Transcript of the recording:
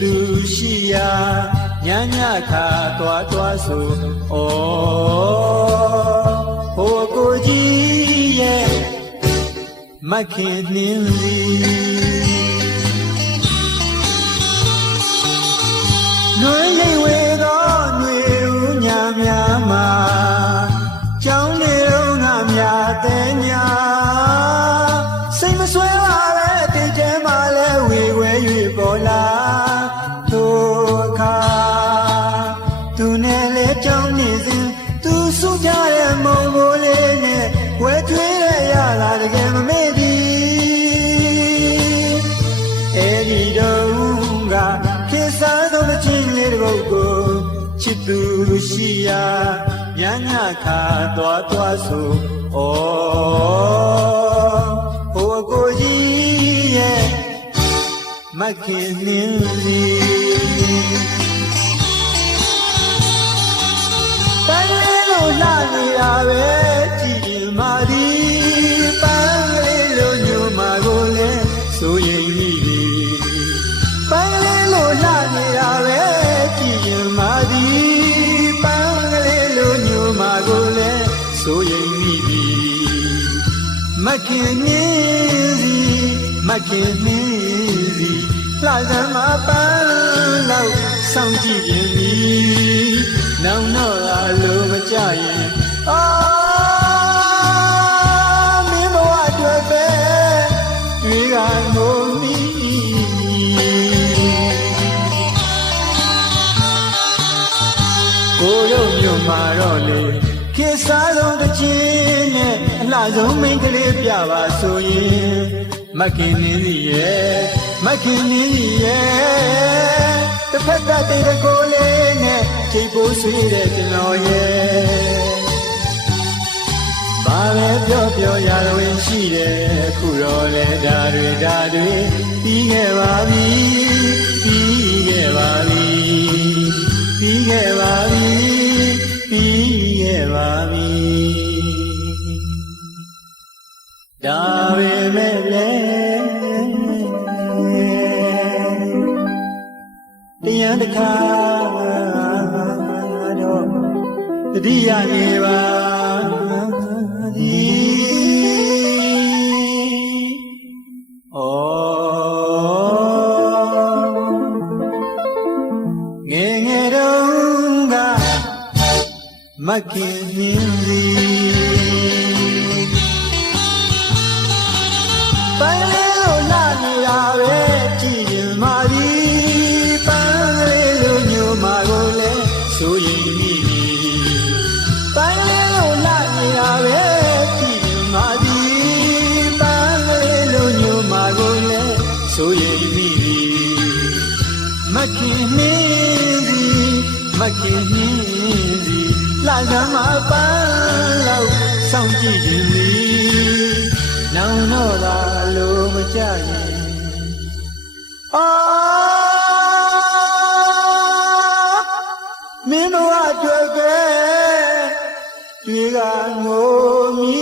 သူရှိရာညညခါသွားသွားဆိုဩဟိုကိုကြီးရဲ့မခင်နှင်းစီလွင်ရိပ်ဝေသောຫນွေဦးညာများမှာကြောင်းနေတော့ငါများတဲ့ညာစိတ်မဆွဲပါပဲတင်ကျဲမှလဲဝေဝဲ၍ပေါ်လာတို့အခါသူနဲ့လဲကြောင်းနေစဉ်သူစုကြတဲ့မုံမိုးလေးနဲ့ဝဲကျွေးရရလာတကယ်မမေ့သည်အဲ့ဒီတော့ကခေတ်စားသောချင်းလေးတစ်ပုဒ်ကိုချစ်သူရှိရာညညခါသွားသွားဆိုဩဟိုကိုကြီးရဲ့မခင်နှင်းစီတိုင်းလေးလိုလှနေတာပဲကြည်ရင်မာသည်ပန်းလေးလိုညိုမာကိုလဲဆိုရင်မိပန်းလေးလိုလှနေတာပဲကြည်ရင်မာသည်ပန်းလေးလိုညိုမာကိုလဲဆိုရင်မိမခင်နှင်းစီမခင်နှင်းစီလှစမ်းမပန်းလောက်ဆောင်ကြည့်ရင်ဒီနောင်တော့အလိုမကြရင်မင်းဘဝအတွက်ပဲတွေ့ကငိုမိကိုတို့မြို့မှာတော့လေခေတ်စားဆုံးတစ်ချင်းနဲ့အလှဆုံးမိန်းကလေးပြပါဆိုရင်မခင်နှင်းစီရဲ့မခင်နှင်းစီရဲ့တစ်ဖက်ကတည်းကကိုလေးနဲ့ချိန်ပိုးဆွေးတဲ့ကျွန်တော်ရဲ့ဘာပဲပြောပြောရတော့ရှိတယ်အခုတော့လေဒါတွေပြီးခဲ့ပါပြီပြီးခဲ့ပါပြီပြီးခဲ့ပါပြီပြီးခဲ့ပါပြီဒါပေမဲ့လေတရားတစ်ခါတော့တတိယနေပါသည်ဩငယ်ငယ်တုန်းကမခင်နှင်းစီပန်းလေးလိုလှနေတာပဲကြည်ရင်မာသည်ပန်းလေးလိုညိုမာကိုလဲဆိုရင်မိပန်းလေးလိုလှနေတာပဲကြည်ရင်မာသည်ပန်းလေးလိုညိုမာကိုလဲဆိုရင်မိမခင်နှင်းစီမခင်နှင်းစီလှစမ်းမပန်းလောက်ဆောင်ကြည့်ရင်မိနောင်တော့သာလိုမကြရင်မင်းတို့အတွက်ပဲတွေ့ကငိုမိ